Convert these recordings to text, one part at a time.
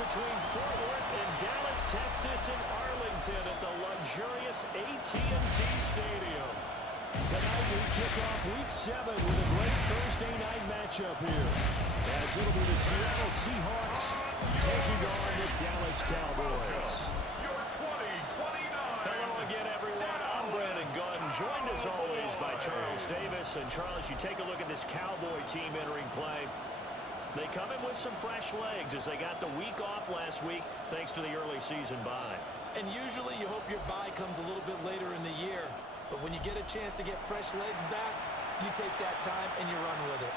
between Fort Worth and Dallas, Texas, and Arlington at the luxurious AT&T Stadium. Tonight we kick off Week 7 with a great Thursday night matchup here, as it'll be the Seattle Seahawks taking on the Dallas Cowboys. Hello again, everyone. I'm Brandon Gunn, joined as always by Charles Davis. And Charles, you take a look at this Cowboy team entering play. They come in with some fresh legs as they got the week off last week thanks to the early season bye. And usually you hope your bye comes a little bit later in the year. But when you get a chance to get fresh legs back, you take that time and you run with it.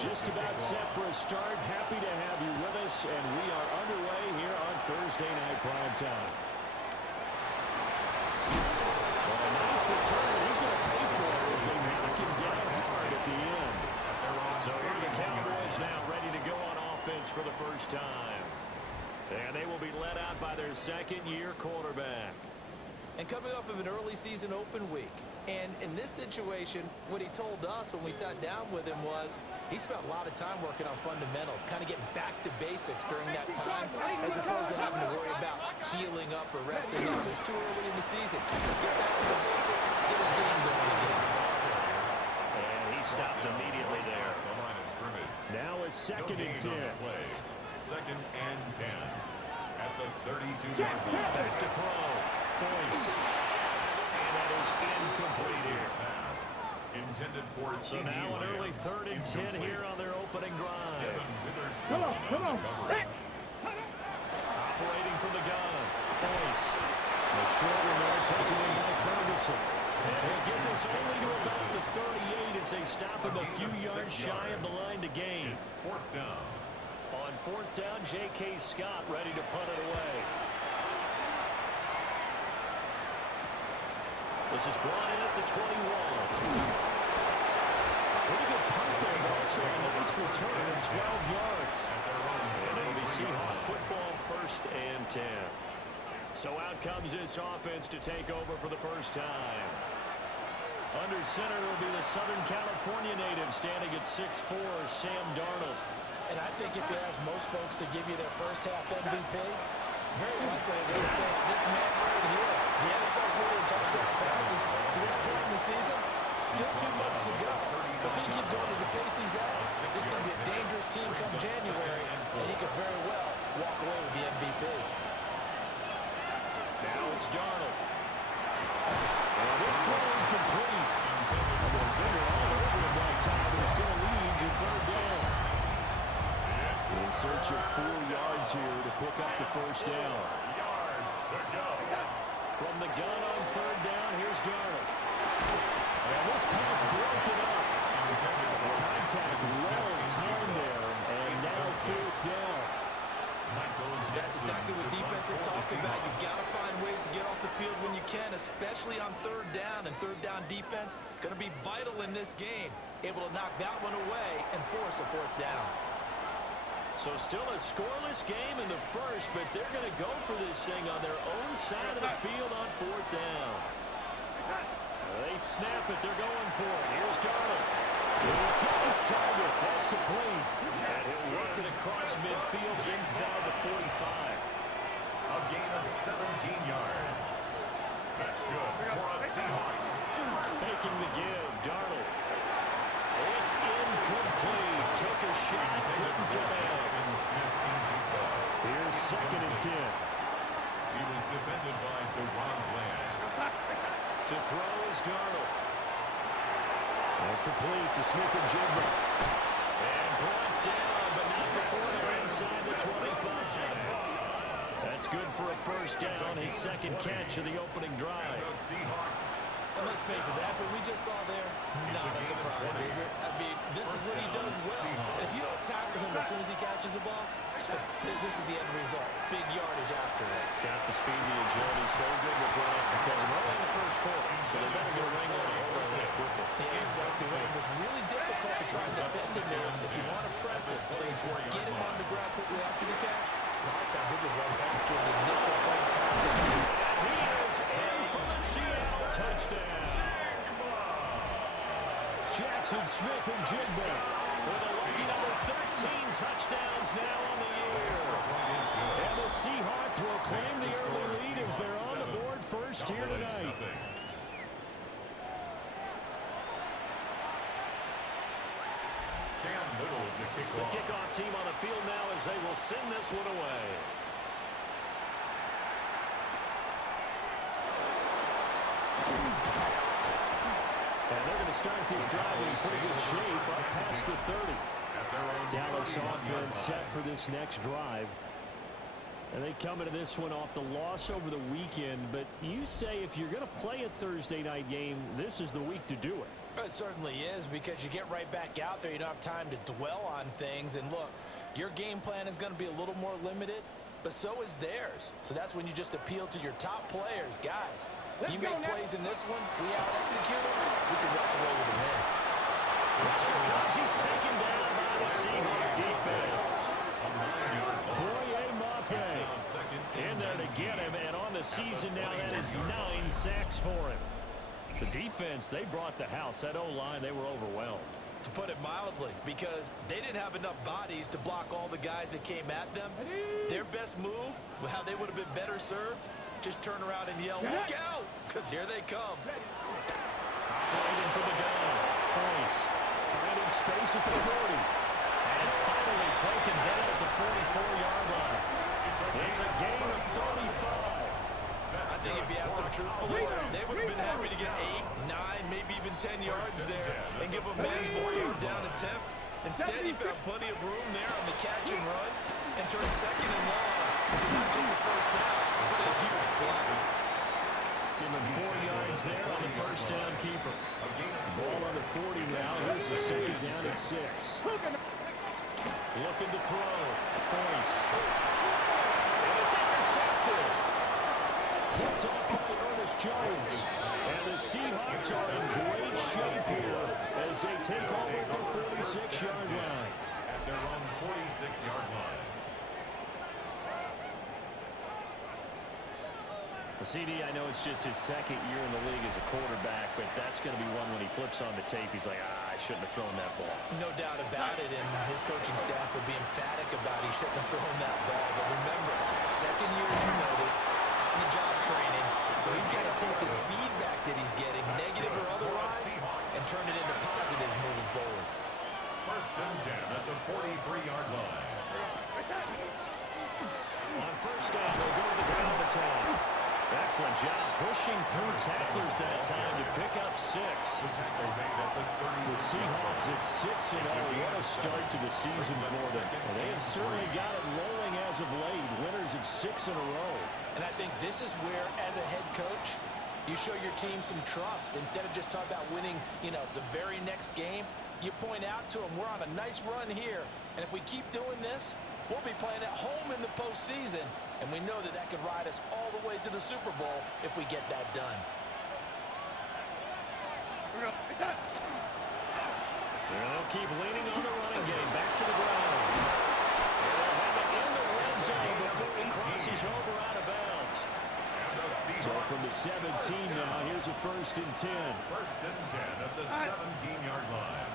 Just about set for a start. Happy to have you with us, and we are underway here on Thursday Night Primetime. Well, a nice return. He's going to pay for it as they knock him down hard at the end. So here are the Cowboys now ready to go on offense for the first time. And they will be led out by their second-year quarterback. And coming off of an early season open week. And in this situation, what he told us when we sat down with him was he spent a lot of time working on fundamentals, kind of getting back to basics during that time, as opposed to having to worry about healing up or resting up. It's too early in the season. Get back to the basics, get his game going again. And he stopped immediately there. Now it's 2nd and 10. Second and 10 at the 32-yard line. Back to throw. Boyce. And that is incomplete here. Pass intended for so now an early 3rd and 10 here on their opening drive. Come on. Operating from the gun. Boyce. The shorter there taken in by Ferguson. And he'll get this only to about the 38 as they stop him a few yards shy of the line to gain. It's 4th down. On 4th down, J.K. Scott ready to punt it away. This is brought in at the 21. Pretty good punt there, but also a nice return of 12 yards. And it'll be Seahawk football 1st and 10. So out comes this offense to take over for the first time. Under center will be the Southern California native standing at 6'4", Sam Darnold. And I think if you ask most folks to give you their first half MVP, very likely they're going to say it's this man right here. The NFL's leader in touchdown passes to this point in the season. Still 2 months to go. But they keep going to the pace he's at. This is going to be a dangerous team come January, and he could very well walk away with the MVP. Now it's Darnold. And this throw incomplete. I'm going to figure all over him that time, but it's going to lead to 3rd down. In search of 4 yards here to pick up the first down. From the gun on 3rd down, here's Darnold. And this pass broken up. Contact well timed there, and now 4th down. That's exactly what defenses talk about. You've got to find ways to get off the field when you can, especially on 3rd down. And 3rd down defense going to be vital in this game. Able to knock that one away and force a 4th down. So still a scoreless game in the first, but they're going to go for this thing on their own side of the field on 4th down. They snap it. They're going for it. Here's Darnold. He's got his target. That's complete. And he'll work it across midfield inside the 45. A gain of 17 yards. That's good for a Seahawks. Faking the give. Darnold. It's incomplete. Took a shot. Couldn't get out. Here's 2nd and 10. He was defended by DeRon Bland. To throw is Darnold. And complete to Smith-Njigba. And brought down, but not before they're inside the 25. That's good for a first down. His 2nd catch of the opening drive. And let's face it, that what we just saw there, not a surprise, is it? I mean, this is what he does well. And if you don't tackle him as soon as he catches the ball, this is the end result. Big yardage afterwards. Got the speed and the agility, so good with run after catch. Early in the first quarter, so they better get a ring on it really quickly. Yeah, exactly right. What's really difficult to try and defend him is if you want to press it, so you get him on the ground quickly after the catch, a lot of times they just run past you in the initial point of contact. He is in for the Seattle touchdown. Jackson Smith-Njigba with a lucky number 13 touchdowns nothing. Cam Little to kick The off. kickoff team on the field now as they will send this one away. And they're going to start this drive in pretty good shape up past the 30. Dallas offense set for this next drive. And they come into this one off the loss over the weekend. But you say if you're going to play a Thursday night game, this is the week to do it. It certainly is, because you get right back out there. You don't have time to dwell on things. And look, your game plan is going to be a little more limited, but so is theirs. So that's when you just appeal to your top players. Guys, you make plays in this one, we out-execute them, we can walk away with a win. Pressure comes. He's taken down by the Seahawks defense. In there to get him, and on the season now, that is 9 sacks for him. The defense, they brought the house. That O-line, they were overwhelmed. To put it mildly, because they didn't have enough bodies to block all the guys that came at them. Their best move, how they would have been better served, just turn around and yell, "Look out!" Because here they come. Operating for the gun. Boyce finding space at the 40. And finally taken down at the 44-yard line. It's a gain of 35. I think if you asked them truthfully, they would have been happy to get 8, 9, maybe even 10 yards there and give a manageable third down attempt. Instead, he found plenty of room there on the catch and run and turned second and long to not just a first down, but a huge play. Give him 4 yards there on the first down keeper. Ball on the 40 now. Here's the second down at 6. Looking to throw. Boyce. And it's intercepted. Picked off by Ernest Jones. And the Seahawks are in great shape here as they take over at their 46-yard line. At their own 46-yard line. CD, I know it's just his second year in the league as a quarterback, but that's going to be one when he flips on the tape. He's like, I shouldn't have thrown that ball. No doubt about it, and his coaching staff will be emphatic about he shouldn't have thrown that ball. But remember, second year, as you noted, on-the-job training, so he's got to take this feedback that he's getting, negative or otherwise, and turn it into positives moving forward. First and 10 at the 43-yard line. On first down, they'll go to the ground attack. Excellent job pushing through tacklers that time to pick up 6. The Seahawks at 6-0. What a start to the season for them. And they have certainly got it rolling as of late. Winners of 6 in a row. And I think this is where, as a head coach, you show your team some trust. Instead of just talking about winning, the very next game, you point out to them, we're on a nice run here. And if we keep doing this, we'll be playing at home in the postseason. And we know that that could ride us all the way to the Super Bowl if we get that done. And they'll keep leaning on the running game. Back to the ground. And they'll have it in the red zone before he crosses over out of bounds. So from the 17 now, here's a first and 10. First and 10 at the 17-yard line.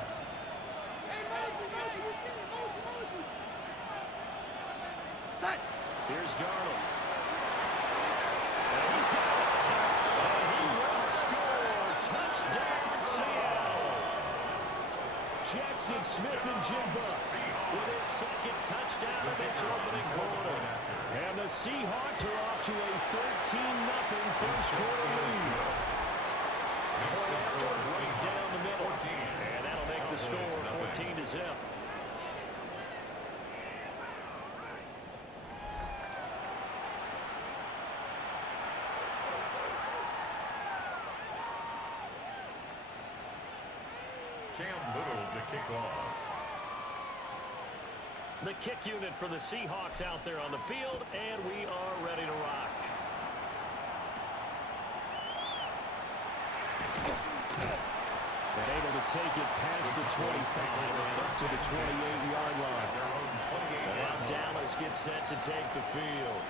Here's Darnold. And he's got it. And he will score. Touchdown, Seattle. Jackson Smith-Njigba with his second touchdown of this opening quarter. And the Seahawks are off to a 13-0 first quarter lead. Right down the middle. And that'll make the score 14-0. Cam Little to kick off. The kick unit for the Seahawks out there on the field, and we are ready to rock. They're able to take it past the 25 and up to the 28-yard line. And Dallas gets set to take the field.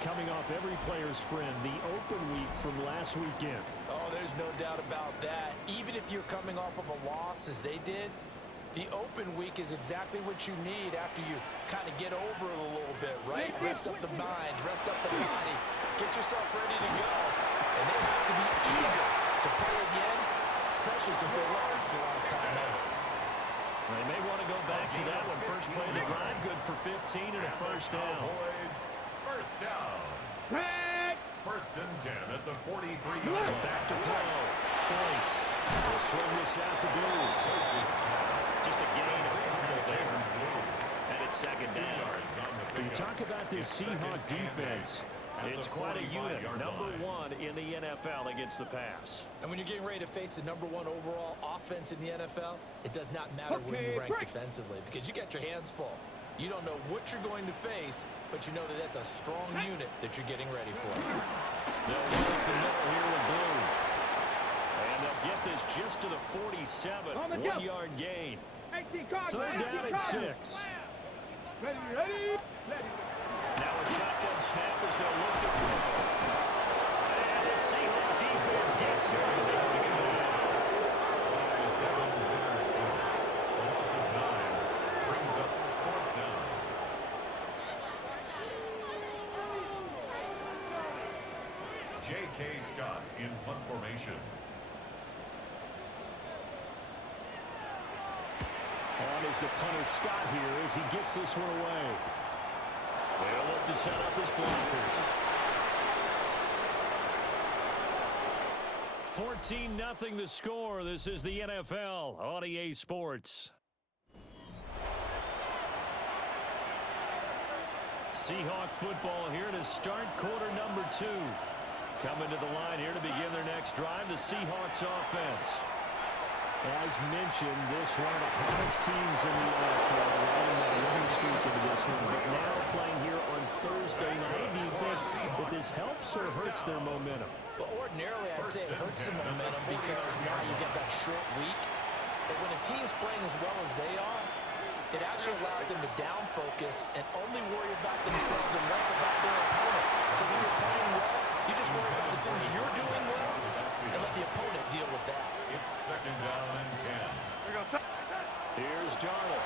Coming off every player's friend, the open week from last weekend. Oh, there's no doubt about that. Even if you're coming off of a loss, as they did, the open week is exactly what you need after you kind of get over it a little bit, right? Rest up the mind, rest up the body, get yourself ready to go. And and they have to be eager to play again, especially since they lost the last time out. They may want to go back to that one. First play of the drive, good for 15 and a first down. First down. First and 10 at the 43-yard line. Back to throw. Boyce will swing this out to Blue. Just a gain of a couple there. And it's second down. You talk about this Seahawk defense. It's quite a unit. Number one in the NFL against the pass. And when you're getting ready to face the number one overall offense in the NFL, it does not matter where you rank defensively because you got your hands full. You don't know what you're going to face, but you know that that's a strong unit that you're getting ready for. They'll work the middle here with Blue. And they'll get this just to the 47. 1 yard gain. Third down at 6. Ready. Now a shotgun snap as they'll look to throw. And the Seahawks defense gets to it. Loss of 9 brings up 4th down. J.K. Scott in punt formation. On is the punter Scott here as he gets this one away. They'll look to set up his blockers. 14-0 the score. This is the NFL on EA Sports. Seahawk football here to start quarter number 2. Coming to the line here to begin their next drive, the Seahawks offense. As mentioned, this one of the hottest teams in the NFL, riding that winning streak into this one. But now playing here on Thursday night, do you think that this helps or hurts their momentum? Well, ordinarily, I'd say it hurts the momentum because now you get that short week. But when a team's playing as well as they are, it actually allows them to down focus and only worry about themselves and less about their opponent. So when you're playing well, you just worry about the things you're doing well and let the opponent deal with that. It's 2nd down and 10. Here's Darnold.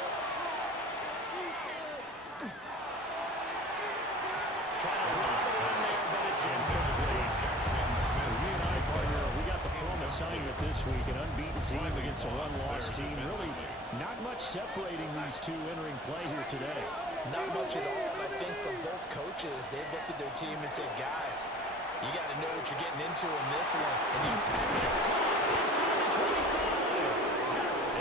Trying to run it in there, but it's incomplete. You and I, partner, we got the plum assignment this week. An unbeaten team against a one-loss team. Really not much separating these two entering play here today. Not much at all. I think from both coaches, they've looked at their team and said, guys, you got to know what you're getting into in this one. And it's caught inside the 25.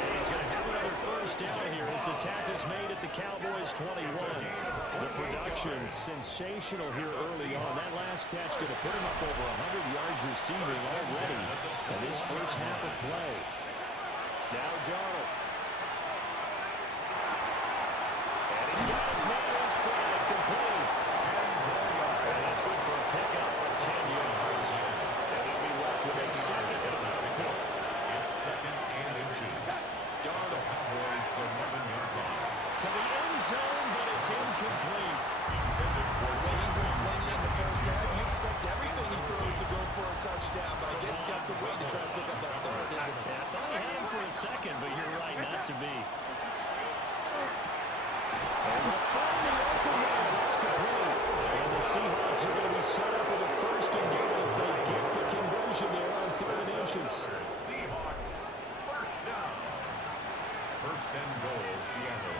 And he's going to have another first down here as the tackle's made at the Cowboys 21. The production sensational here early on. That last catch going to put him up over 100 yards receiving already in this first half of play. Now Darnold. And he's got his man in stride, complete. And that's good for a pickup of 10 yards. And he'll be left with a second and about a foot. It's 2nd and inches. Darnold. Cowboys 11-yard line. To the end zone, but it's incomplete. Intended for The way he's been slinging it in the first half, you expect everything he throws to go for a touchdown. But I guess he's got to wait to try to pick up that third, isn't he? Yeah, I thought he had him for a second, but you're right, not to be. And the final open man, that's complete. And the Seahawks are going to be set up with a first and goal as they get the conversion there on 3rd and inches. Seahawks. First down. First and goal, Seattle.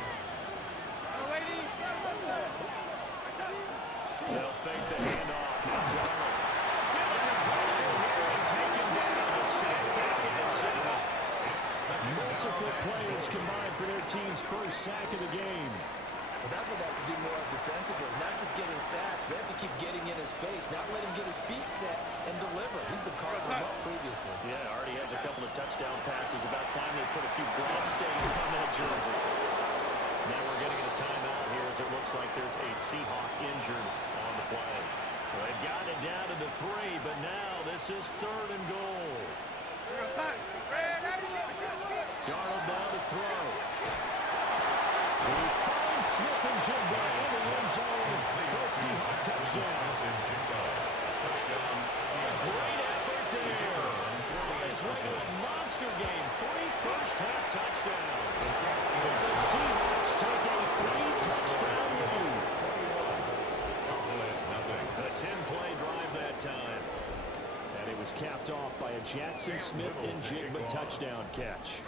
They'll fake the handoff. Now Darnold. Feeling the pressure here and taken down. A sack back at the 7. Multiple players combined for their team's first sack of the game. Well, that's what they have to do more of defensively. Not just getting sacks, but they have to keep getting in his face, not let him get his feet set and deliver. He's been carving him up previously. Yeah, already has a couple of touchdown passes. About time they put a few grass stains on that jersey. Now we're going to get a timeout here as it looks like there's a Seahawk injured on the play. Well, they've got it down to the 3, but now this is 3rd and goal. Darnold now to throw. He finds Smith and Jigba in the end zone for a Seahawk touchdown. Touchdown. A great effort there. On his way to a monster game. 3 first-half touchdowns. The Seahawks take a 3-touchdown lead. Cowboys nothing. A 10-play drive that time. And Jackson Smith and Jigba touchdown catch.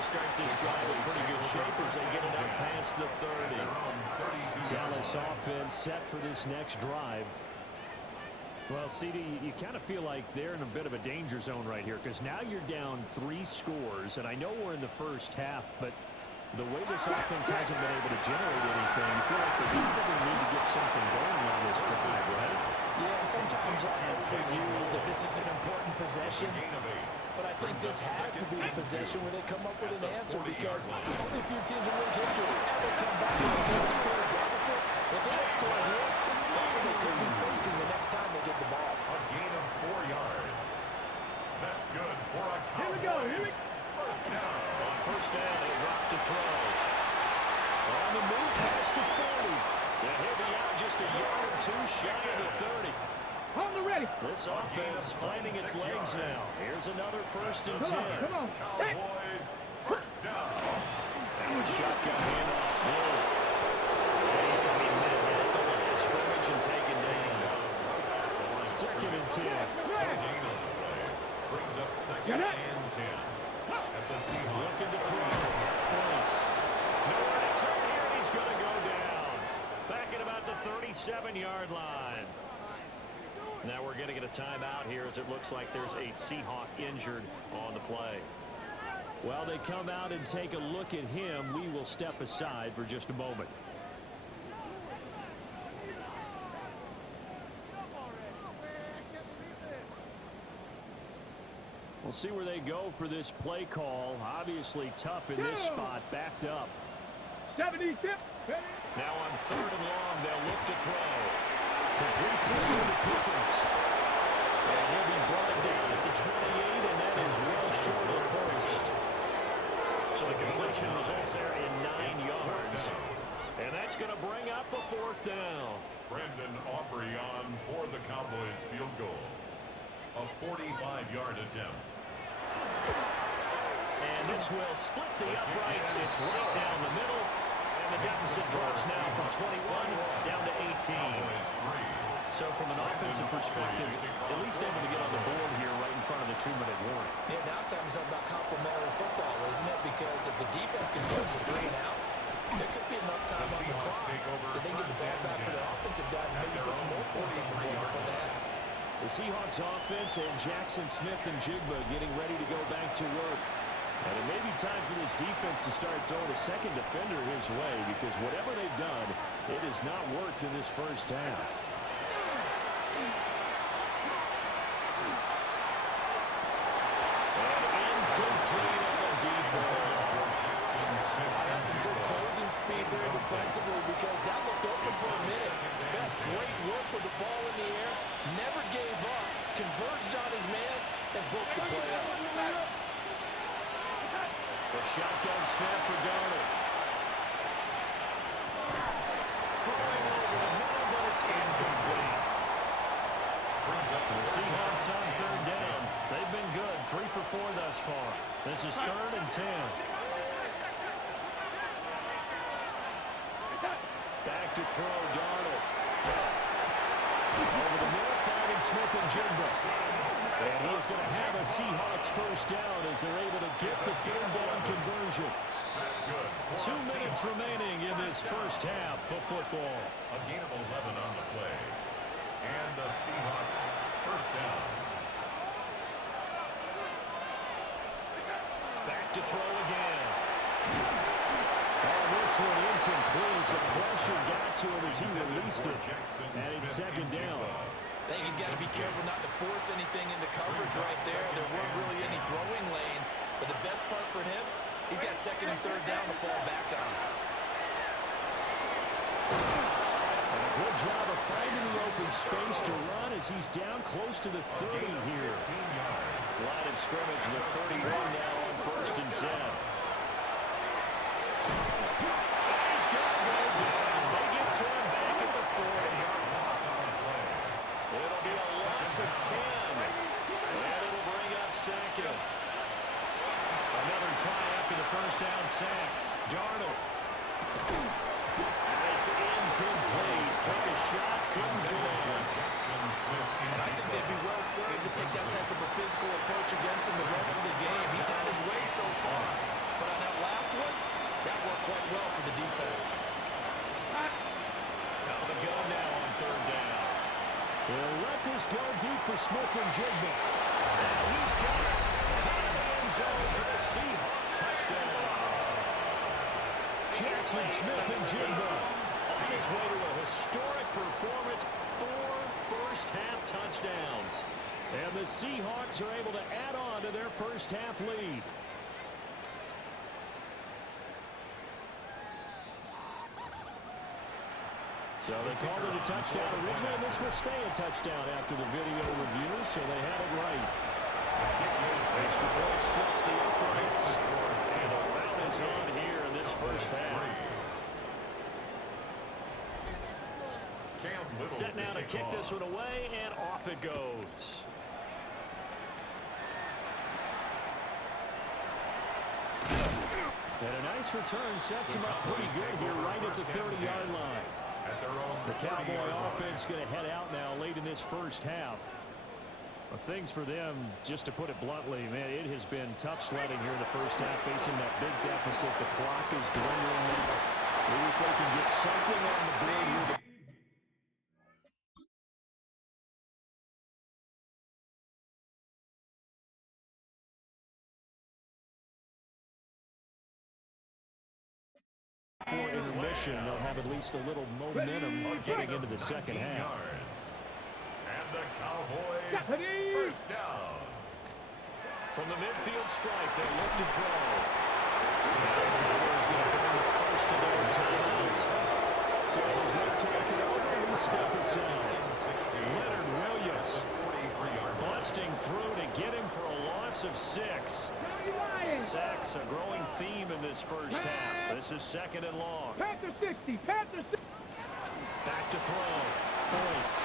Start this drive in pretty good shape as they get it up past the 30. Dallas offense set for this next drive. Well, CD, you kind of feel like they're in a bit of a danger zone right here because now you're down 3 scores, and I know we're in the first half, but the way this offense hasn't been able to generate anything, you feel like they probably need to get something going on this drive, right? Yeah, and sometimes I overuse that this is an important possession. But I think this has to be the possession where they come up with an answer because only a few teams in league history ever come back from a 4-score deficit. If they don't score here, that's what they could be facing the next time they get the ball. A gain of 4 yards. That's good for a Cowboys. First down. On first down, they drop to throw. On the move past the 40. And he'll be out just a yard or 2 shy of the 30. On the ready. This offense finding its legs now. Here's another 1st and 10. Come on. Cowboys, first down. That was shotgun handoff. He's going to be met at the line of scrimmage and taken down. 2nd and 10. Brings up 2nd and 10. At the Seahawks. Looking to throw. Close. Nowhere to turn here, and he's going to go down. Back at about the 37-yard line. Now we're going to get a timeout here as it looks like there's a Seahawk injured on the play. While they come out and take a look at him, we will step aside for just a moment. We'll see where they go for this play call. Obviously tough in this spot, backed up. 70 tip. Now on 3rd and long, they'll look to throw. Completes this one to Pickens. And he'll be brought down at the 28, and that is well short of 1st. So the completion results there in 9 yards. And that's going to bring up a 4th down. Brandon Aubrey on for the Cowboys field goal. A 45-yard attempt. And this will split the uprights. It's right down the middle. And the deficit drops now from 21 down to 18. So from an offensive perspective, at least able to get on the board here right in front of the 2-minute warning. Yeah, now it's time to talk about complementary football, isn't it? Because if the defense can force a 3 and out, there could be enough time on the clock that they get the ball back for their offensive guys and maybe put some more points on the board before the half. The Seahawks offense and Jackson Smith and Jigba getting ready to go back to work. And it may be time for this defense to start throwing a second defender his way because whatever they've done, it has not worked in this first half. And incomplete on the deep ball. That's some good closing speed there defensively because that looked open for a minute. That's great work with the ball in the air. Never gave up. Converged on his man and broke the play up. The shotgun snap for Darnold. Throwing over the middle, but it's incomplete. The Seahawks on 3rd down. They've been good. 3 for 4 thus far. This is 3rd and 10. Back to throw, Darnold. Over the middle, finding Smith and Jigba. And he is going to have a Seahawks first down as they're able to get the 3rd down conversion. That's good. 2 minutes remaining in this first half of football. A gain of 11 on the play. And the Seahawks first down. Back to throw again. Oh, this one incomplete. The pressure got to him as he released it. And it's 2nd down. I think he's got to be careful not to force anything into coverage right there. There weren't really any throwing lanes. But the best part for him, he's got 2nd and 3rd down to fall back on. And a good job of finding the open space to run as he's down close to the 30 here. Line of scrimmage, the 31 now on 1st and 10. He's going to go down. They get to him back at the 40. It'll be a loss of 10. And it'll bring up 2nd. Another try after the first down sack. Darnold. It's incomplete. Took a shot, couldn't get it. And I think they'd be well served to take that type of a physical approach against him the rest of the game. He's had his way so far. But on that last one, that worked quite well for the defense. Out the go now on third down. They'll let this go deep for Smith-Njigba. And he's got it. End zone for the Seahawks touchdown. Jackson Smith-Njigba on his way to a historic performance, 4 first-half touchdowns. And the Seahawks are able to add on to their first-half lead. So they called it a touchdown originally, and this will stay a touchdown after the video review, so they had it right. Extra point splits the uprights. And a rout is on here in this first half. Set now to kick this one away, and off it goes. And a nice return sets him up pretty good here right at the 30-yard line. The Cowboy offense going to head out now late in this first half. But things for them, just to put it bluntly, man, it has been tough sledding here in the first half, facing that big deficit. The clock is dwindling now. Maybe if they can get something on the board here. For intermission, they'll have at least a little momentum getting into the second half. And the Cowboys first down. From the midfield stripe, they look to throw. And the Cowboys going to bring the first of their timeouts. So as they take it over, we step aside. Leonard Williams busting through to get him for a loss of 6. Sacks a growing theme in this first half. This is second and long. Panther 60. Panther 60. Back to throw. Boyce.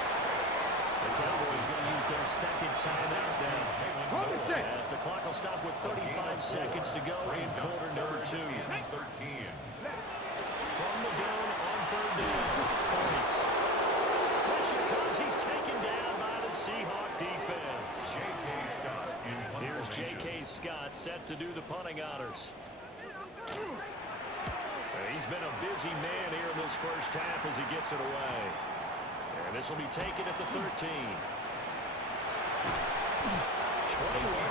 The Cowboys going to use their second timeout now. As the clock will stop with 35 seconds to go in quarter number 2. From the gun on third down. Boyce. Pressure comes. He's taken down by the Seahawk defense. Here's J.K. Scott set to do the punting honors. He's been a busy man here in this first half as he gets it away. And this will be taken at the 13. 21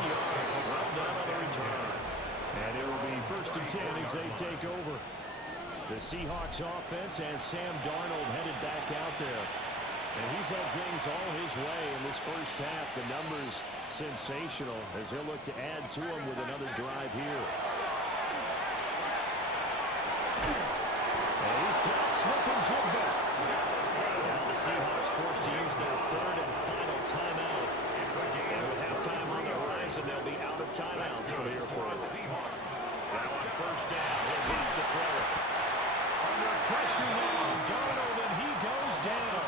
yards. Well done on the return. And it will be first and 10 as they take over. The Seahawks offense has Sam Darnold headed back out there. And he's had things all his way in this first half. The numbers sensational as he'll look to add to them with another drive here. And he's got Smith-Njigba. Now the Seahawks forced to use their third and final timeout. And with halftime on the horizon, they'll be out of timeouts from here forward. Now on first down, he'll back to throw it. Under pressure now, Darnold, and he goes down.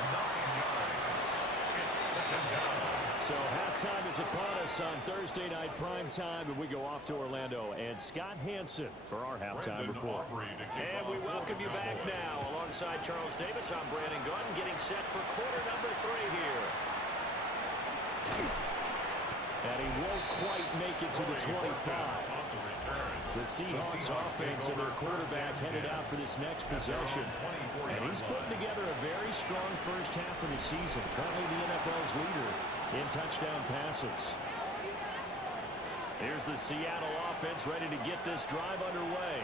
So halftime is upon us on Thursday night prime time, and we go off to Orlando. And Scott Hansen for our halftime report. And we welcome you back now. Alongside Charles Davis, I'm Brandon Gunn, getting set for quarter number 3 here. And he won't quite make it to the 25. The Seahawks offense and their quarterback headed out for this next possession. And he's putting together a very strong first half of the season. Currently the NFL's leader in touchdown passes. Here's the Seattle offense ready to get this drive underway.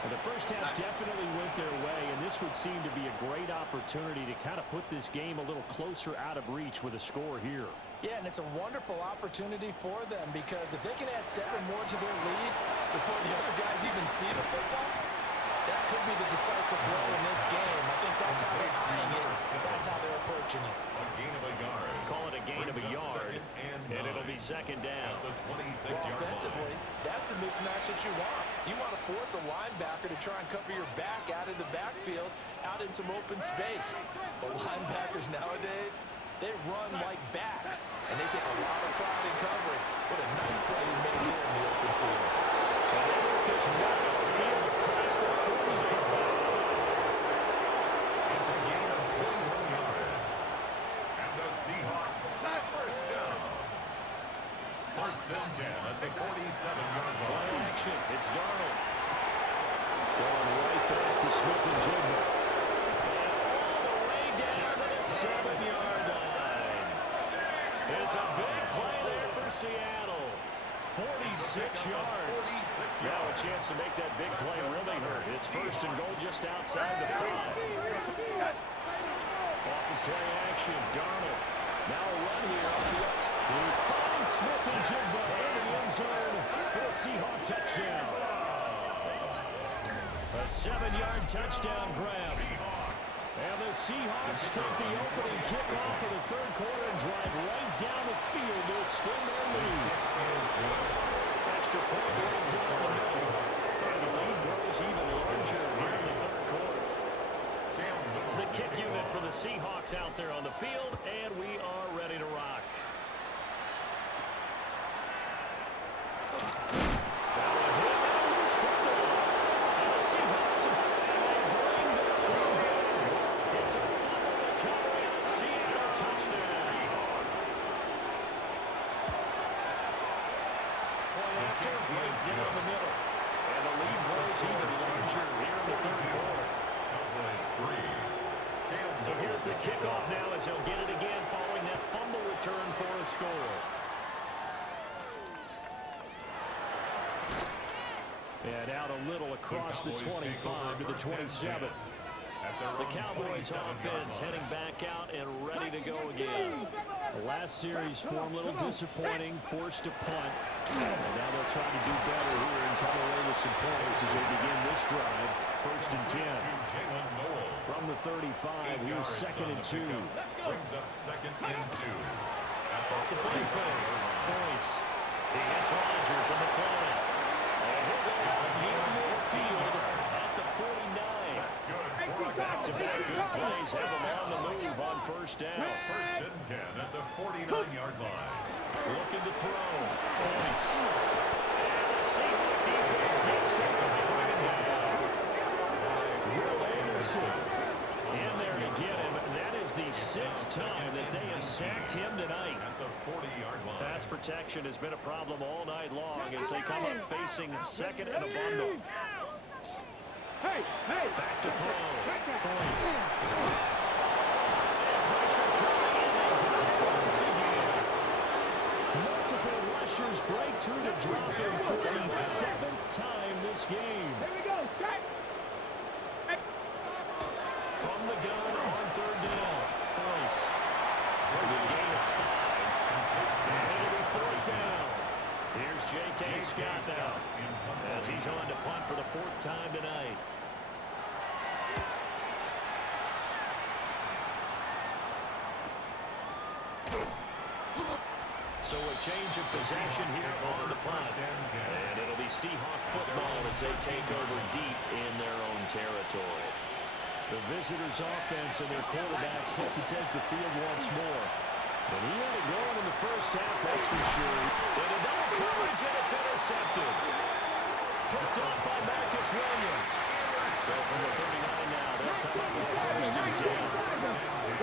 Well, the first half definitely went their way, and this would seem to be a great opportunity to kind of put this game a little closer out of reach with a score here. Yeah, and it's a wonderful opportunity for them because if they can add 7 more to their lead before the other guys even see the football, that could be the decisive blow in this game. I think that's how they're eyeing it. That's how they're approaching it. A gain of a yard. Call it a gain of a yard, and it'll be second down. The 26-yard Well, offensively, that's the mismatch that you want. You want to force a linebacker to try and cover your back out of the backfield, out in some open space. But linebackers nowadays, they run like backs, and they take a lot of pride in covering. What a nice play he made there in the open field. And they work this wide field across the 45. First and 10 at the 47-yard Play line. action. It's Darnold. Going right back to Smith-Njigba. And all the way down to the 7-yard line. It's a big play there for Seattle. 46 yards. Now a chance to make that big play really hurt. It's first and goal just outside the 5. Off of play action, Darnold. Now a run here off the up. He finds Smith-Njigba in the end zone for a Seahawk touchdown. A 7-yard touchdown grab. And the Seahawks take the opening kickoff of the third quarter and drive right down the field to extend their lead. Extra point right down the middle. And the lead grows even larger here in the third quarter. The kick unit for the Seahawks out there on the field, and we are ready to rock. Now a hit and a struggle. And the Seahawks, and they bring this one back. It's a fumble recovery and a Seattle touchdown. Play after, right down the middle. And the lead grows even larger here in the third quarter. So here's the kickoff now as he'll get it again following that fumble return for a score. And out a little across the 25 to the 27. The Cowboys offense heading back out and ready to go again. The last series for a little disappointing, forced to punt. And now they'll try to do better here and come away with some points as they begin this drive. First and 10. From the 35, here's second and 2. Brings up second and 2. Off the play fake. Boyce. He hits Rodgers on the flat. And he'll go near midfield at the 49. That's good. Back-to-back good plays have him on the move on first down. First and 10 at the 49-yard line. Looking to throw. Boyce. And the Seahawks defense gets to him and bring him down. Will Anderson in there to get him. That is the 6th time that they have sacked him tonight. At the 40-yard line. Pass protection has been a problem all night long as they come up facing second and a bundle. Hey! Back to throw. Boyce. Pressure coming in. They bring it once again. Multiple rushers break through to drop him for the 7th time this game. Here we go, strike! From the gun on third down. Boyce. The gain of 5. And it'll be fourth down. Here's J.K. Scott now as he's on to punt for the 4th time tonight. So a change of possession here on the punt. And it'll be Seahawk football as they take over deep in their own territory. The visitors' offense and their quarterback set to take the field once more. And he had it going in the first half, that's for sure. And a double coverage, and it's intercepted. Picked up by Marcus Williams. So from the 39 now, they'll come up with first and 10.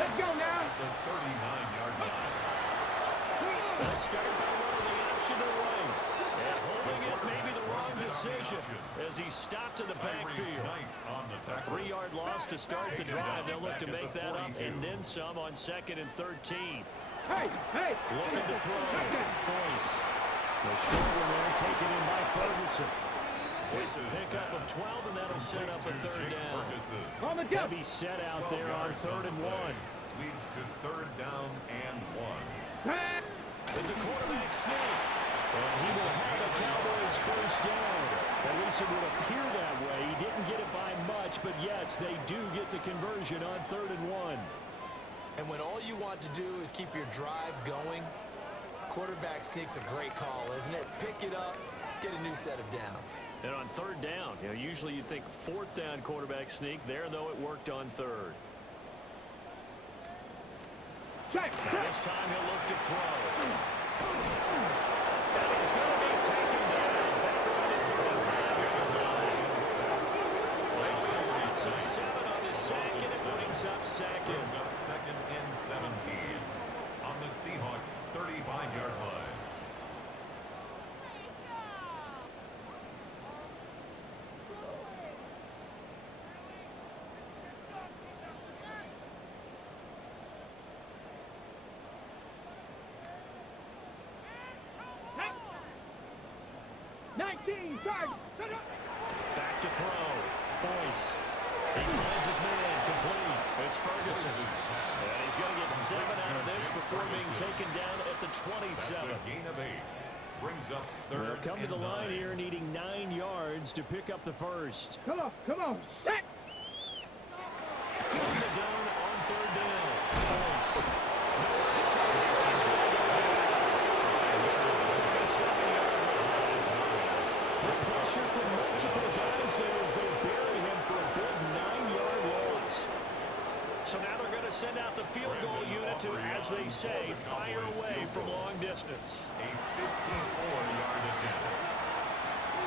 Let's go now! The 39-yard line. They'll start by running the option away. And holding it may be the wrong decision as he stopped in the backfield. A 3-yard loss to start the drive. They'll look to make that up and then some on second and 13. Hey! Looking to throw. Boyce. The short one there taken in by Ferguson. It's a pickup of 12, and that'll set up a third down. On the jump! Heavy set out there on 3rd and 1. Leads to 3rd down and 1. It's a quarterback sneak. And he will have a Cowboys first down. At least it would appear that way. He didn't get it by much, but yes, they do get the conversion on 3rd and 1. And when all you want to do is keep your drive going, quarterback sneak's a great call, isn't it? Pick it up, get a new set of downs. And on 3rd down, usually you'd think 4th down quarterback sneak. There, though, it worked on 3rd. This time he'll look to throw. And he's going to be taken down. Back around the 35-yard line. So 7 on the sack, and it brings up second. Brings up second and 17 on the Seahawks' 35-yard line. 18, charge. Back to throw. Boyce. He finds his man. Complete. It's Ferguson. And he's going to get 7 out of this before being taken down at the 27. That's a gain of 8. Brings up third. They'll come to the line 9. here needing 9 yards to pick up the first. Come on, set. From the gun on third down. Boyce. Nowhere to turn here. He's going to go back. The pressure from multiple guys as they bury him for a big 9-yard loss. So now they're going to send out the field goal unit to, as they say, fire away from long distance. A 54-yard attempt.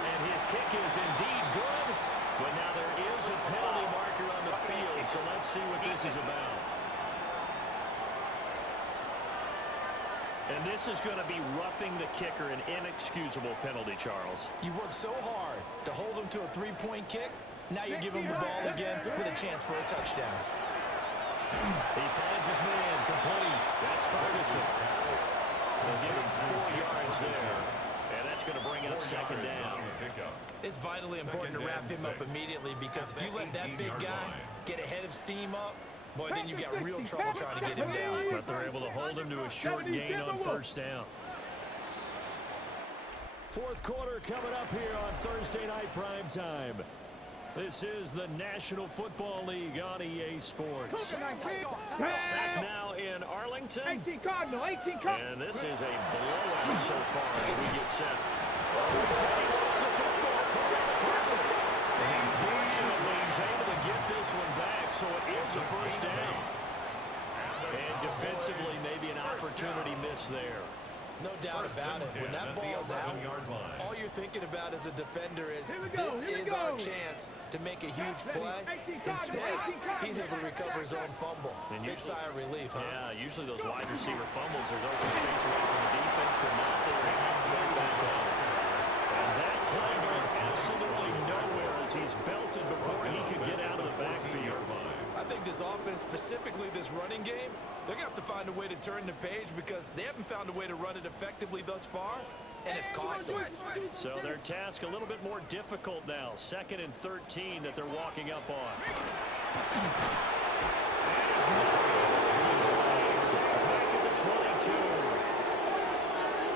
And his kick is indeed good, but now there is a penalty marker on the field, so let's see what this is about. And this is going to be roughing the kicker, an inexcusable penalty, Charles. You've worked so hard to hold him to a 3-point kick. Now you give him the ball again with a chance for a touchdown. He finds his man, complete. That's Ferguson. They'll give him 4 yards there. And that's going to bring up second down. It's vitally important to wrap him up immediately, because if you let that big guy get a head of steam up, boy, then you've got real trouble trying to get him down. But they're able to hold him to a short gain on first down. Fourth quarter coming up here on Thursday night prime time. This is the National Football League on EA Sports. Back now in Arlington. 18 Cardinal, 18 Cardinal. And this is a blowout so far as we get set. Unfortunately, he's able to get this one back, so it is a first down. And defensively, maybe an opportunity miss there. No doubt about it. When that ball's out, all you're thinking about as a defender is, this is our chance to make a huge play. Instead, he's able to recover his own fumble. Big sigh of relief, huh? Yeah, usually those wide receiver fumbles, there's open space away from the defense, but not there. Right back on. And that play goes absolutely nowhere as he's belted before he could get out of the backfield. I think this offense, specifically this running game, they're going to have to find a way to turn the page, because they haven't found a way to run it effectively thus far, and it's cost them. So their task a little bit more difficult now. 2nd and 13 that they're walking up on. Back at the 22.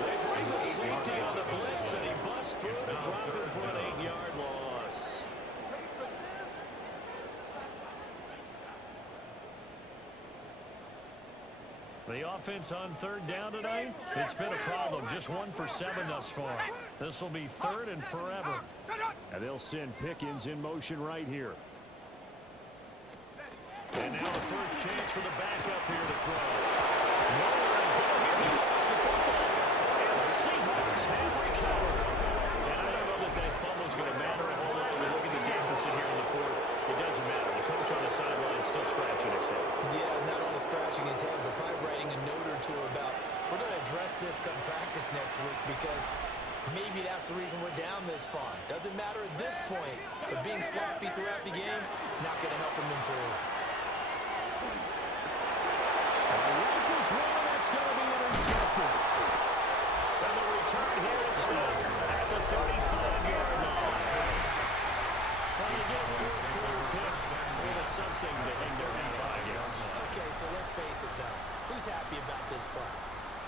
They bring the safety on the blitz, and he busts through to drop him for an 8-yard loss. The offense on third down tonight, it's been a problem. Just 1 for 7 thus far. This will be 3rd and forever. And they'll send Pickens in motion right here. And now the first chance for the backup here to throw. Nowhere to go here. He lost the football. And the Seahawks have recovered. And I don't know that that fumble is going to matter at all. When we look at the deficit here in the 4th, it doesn't matter. The coach on the sideline is still scratching his head. Yeah, not only scratching his head, but probably writing a note or two about, we're going to address this come practice next week, because maybe that's the reason we're down this far. Doesn't matter at this point, but being sloppy throughout the game, not going to help him improve. Rifles one, that's going to be intercepted. And the return here is stopped at the 35-yard line. Well, you get a fourth-quarter pick. There's something to hang their hat on, I guess. Okay, so let's face it, though. Who's happy about this play?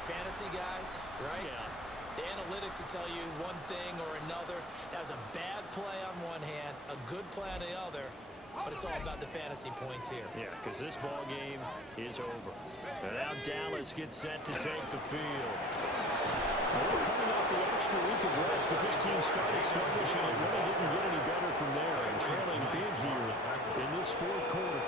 Fantasy guys, right? Yeah. The analytics will tell you one thing or another. That was a bad play on one hand, a good play on the other, but it's all about the fantasy points here. Yeah, because this ball game is over. And now Dallas gets set to take the field. Well, we're coming off the extra week of rest, but this team started sluggish, and it really didn't get any better from there. And trailing big here in this 4th quarter.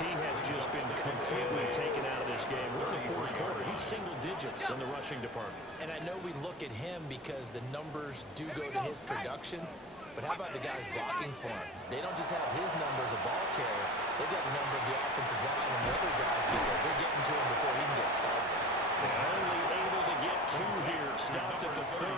He has just been completely taken out of this game. We're in the 4th quarter. He's single digits in the rushing department. And I know we look at him because the numbers do go to his production, but how about the guys blocking for him? They don't just have his number as a ball carrier. They've got the number of the offensive line and the other guys, because they're getting to him before he can get started. Only able to get 2 here. Stopped at the 30.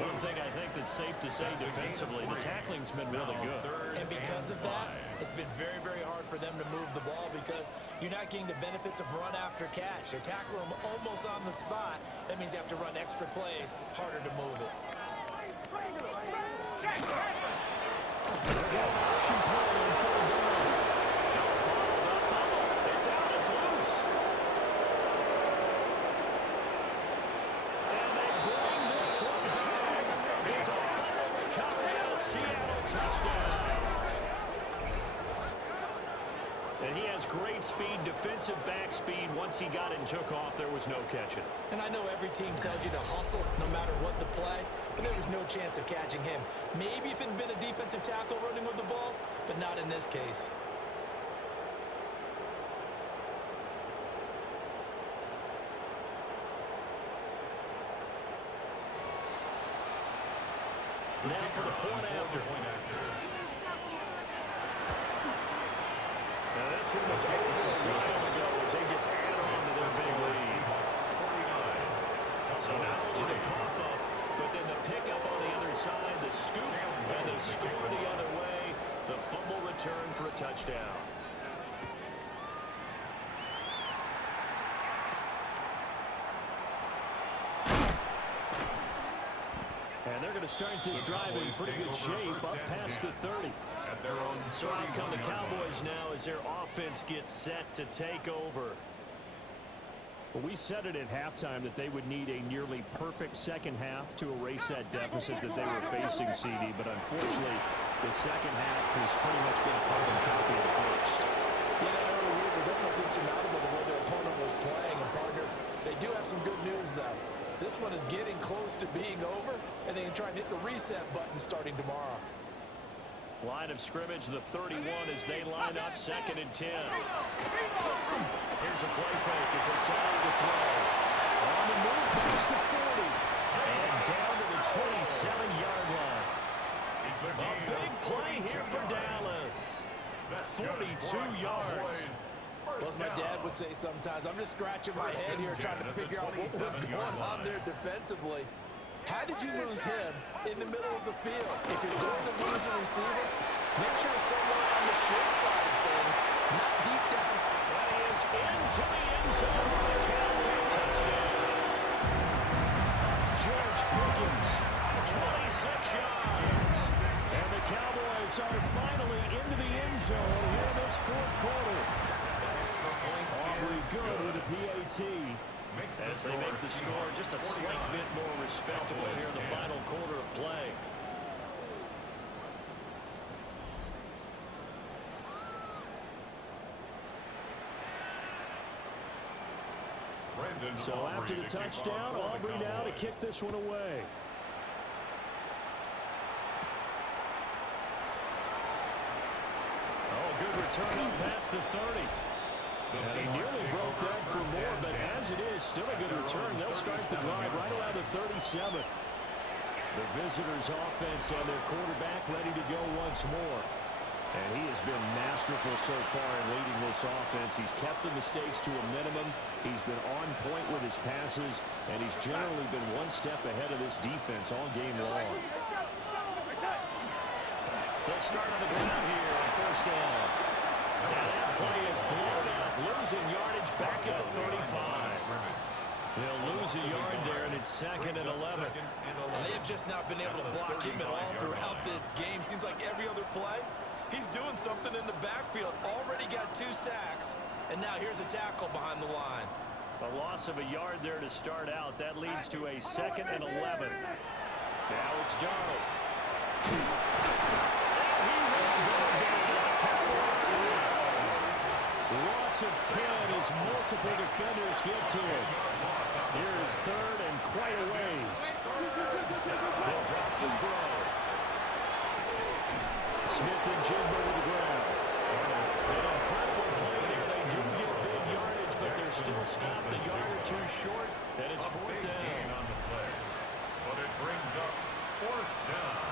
One thing I think that's safe to say defensively, the tackling's been really good. And because of that, it's been very, very hard for them to move the ball, because you're not getting the benefits of run after catch. They tackle them almost on the spot. That means you have to run extra plays, harder to move it. Option play on third down. It's out. It's loose. And they bring this one back. It's a fumble recovery and a Seattle touchdown. And he has great speed, defensive back speed. Once he got it and took off, there was no catching. And I know every team tells you to hustle no matter what the play, but there was no chance of catching him. Maybe if it had been a defensive tackle running with the ball, but not in this case. Now for the point after. Now this one was over a while ago as they just add on to their big lead. So not only the cough up, but then the pickup on the other side, the scoop, and the score the other way. The fumble return for a touchdown. And they're going to start this drive in pretty good shape up past the 30. So out come the Cowboys now as their offense gets set to take over. Well, we said it at halftime that they would need a nearly perfect second half to erase that deficit that they were facing, CD. But unfortunately, the second half has pretty much been a carbon copy of the first. Yeah, that early lead was almost insurmountable the way their opponent was playing. And, partner, they do have some good news, though. This one is getting close to being over, and they can try and hit the reset button starting tomorrow. Line of scrimmage, the 31 as they line up 2nd and 10. Here's a play fake as they set up the throw. On the move past the 40. And down to the 27-yard line. A big play here for Dallas. 42 yards. Well, my dad would say sometimes, I'm just scratching my head here trying to figure out what was going on there defensively. How did you lose him in the middle of the field? If you're going to lose a receiver, make sure it's somewhere on the short side of things, not deep down. That is into the end zone for the Cowboy touchdown. George Pickens, 26 yards. And the Cowboys are finally into the end zone here in this fourth quarter. Aubrey good with a PAT. As they make the score just a slight bit more respectable here in the final quarter of play. So after the touchdown, Aubrey now to kick this one away. Oh, good return up past the 30. And he nearly broke that for more, but as it is, still a good return. They'll start the drive right around the 37. The visitors' offense and their quarterback ready to go once more. And he has been masterful so far in leading this offense. He's kept the mistakes to a minimum. He's been on point with his passes, and he's generally been one step ahead of this defense all game long. They'll start on the ground here on first down. Now that play is blown out, losing yardage back at the 35. They'll lose a yard there, and it's 2nd and 11. And they have just not been able to block him at all throughout this game. Seems like every other play, he's doing something in the backfield. Already got 2 sacks, and now here's a tackle behind the line. A loss of a yard there to start out. That leads to a 2nd and 11. Now it's Darnold. And he will go down to the Cowboys side. Loss of 10 as multiple defenders get to it. Here is 3rd and quite a ways. They'll drop to throw. Smith and Jigba to the ground. An incredible play there. They do get big yardage, but they're still stopped a yard or 2 short, and it's 4th down. On the play, but it brings up 4th down.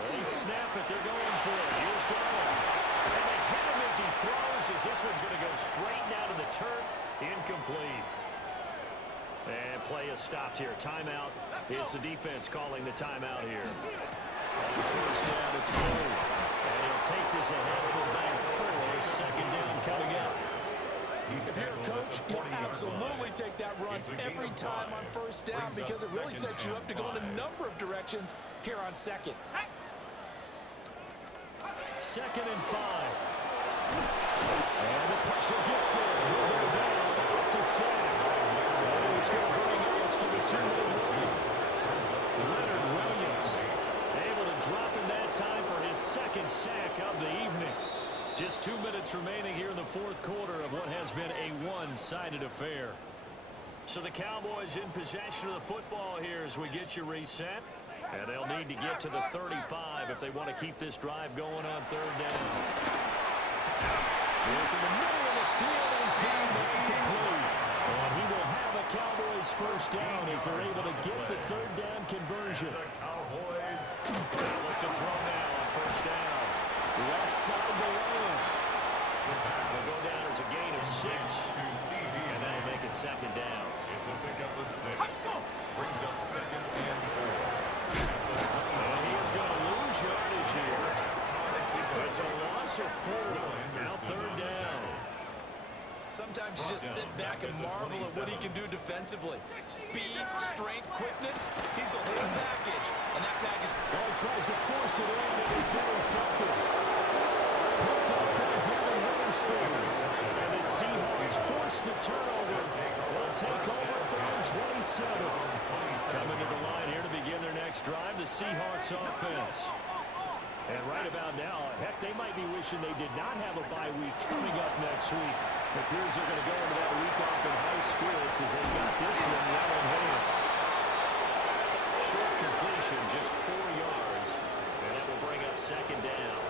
They snap it. They're going for it. Here's Darnold. And they hit him as he throws, as this one's going to go straight down to the turf. Incomplete. And play is stopped here. Timeout. It's the defense calling the timeout here. On first down, it's Moore. And he'll take this ahead for bank 4. Second down coming up. If you're a coach, you'll absolutely take that run every time on first down because it really sets you up to go in a number of directions here on second. Second and 5. And the pressure gets there. It's a sack. And he's going to bring us to the 2-minute. Leonard Williams able to drop in that time for his second sack of the evening. Just 2 minutes remaining here in the fourth quarter of what has been a one-sided affair. So the Cowboys in possession of the football here as we get you reset. And they'll need to get to the 35 if they want to keep this drive going on third down. Look in the middle of the field as he complete. And he will have a Cowboys first down as they're able to get the third down conversion. Cowboys. Look to throw now on first down. Left side to Lamb. Will go down as a gain of 6. And that'll make it second down. It's a pickup of 6. Brings up second and 4. And he is going to lose yardage here. It's a loss of 4. Now third down. Sometimes you just sit back and marvel at what he can do defensively. Speed, strength, quickness. He's the whole package. And that package... Oh, he tries to force it in, and it's intercepted. Picked up by Devin Witherspoon. And the Seahawks force the turnover. They'll take over third and 27. Coming to the line here to begin their next drive, the Seahawks offense. And right about now, heck, they might be wishing they did not have a bye week coming up next week. It appears they're going to go into that week off in high spirits as they got this one well in hand. Short completion, just 4 yards, and that will bring up second down.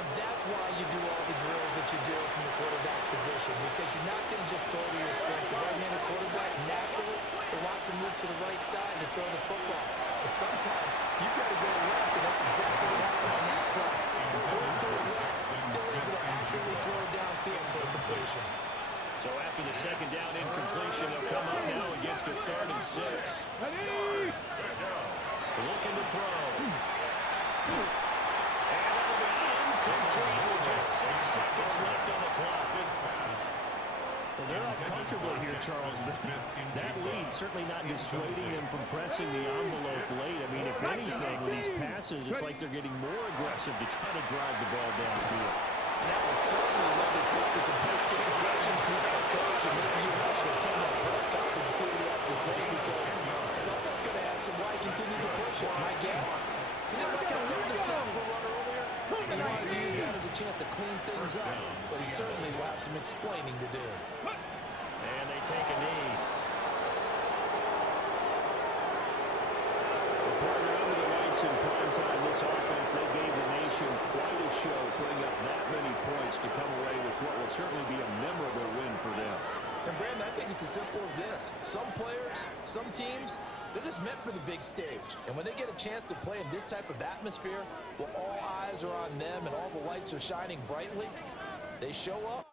And that's why you do all the drills that you do from the quarterback position, because you're not going to just throw to your strength. The right-handed quarterback naturally will want to move to the right side to throw the football. But sometimes you've got to go left, and that's exactly what happened on that play. Throws to his left, still able to accurately throw it downfield for a completion. So after the second down incompletion, they'll come up now against a third and 6. Looking to throw. Complete with just 6 seconds left on the clock. Well, they're up comfortably here, Charles, but that lead certainly not dissuading them from pressing the envelope late. I mean, if anything, with these passes, it's like they're getting more aggressive to try to drive the ball downfield. And that will certainly lend itself to some post-game questions from the coach, and maybe you should attend that press conference and see what he has to say, because someone's going to ask him why he continued to push it. My guess, he didn't look at some of the snap for a runner earlier. He wanted to use that as a chance to clean things up, but he certainly will have some explaining to do. And they take a knee. The partner under the lights in prime time, this offense, they gave the nation quite a show, putting up that many points to come away with what will certainly be a memorable win for them. And Brandon, I think it's as simple as this. Some players, some teams, they're just meant for the big stage. And when they get a chance to play in this type of atmosphere, where all eyes are on them and all the lights are shining brightly, they show up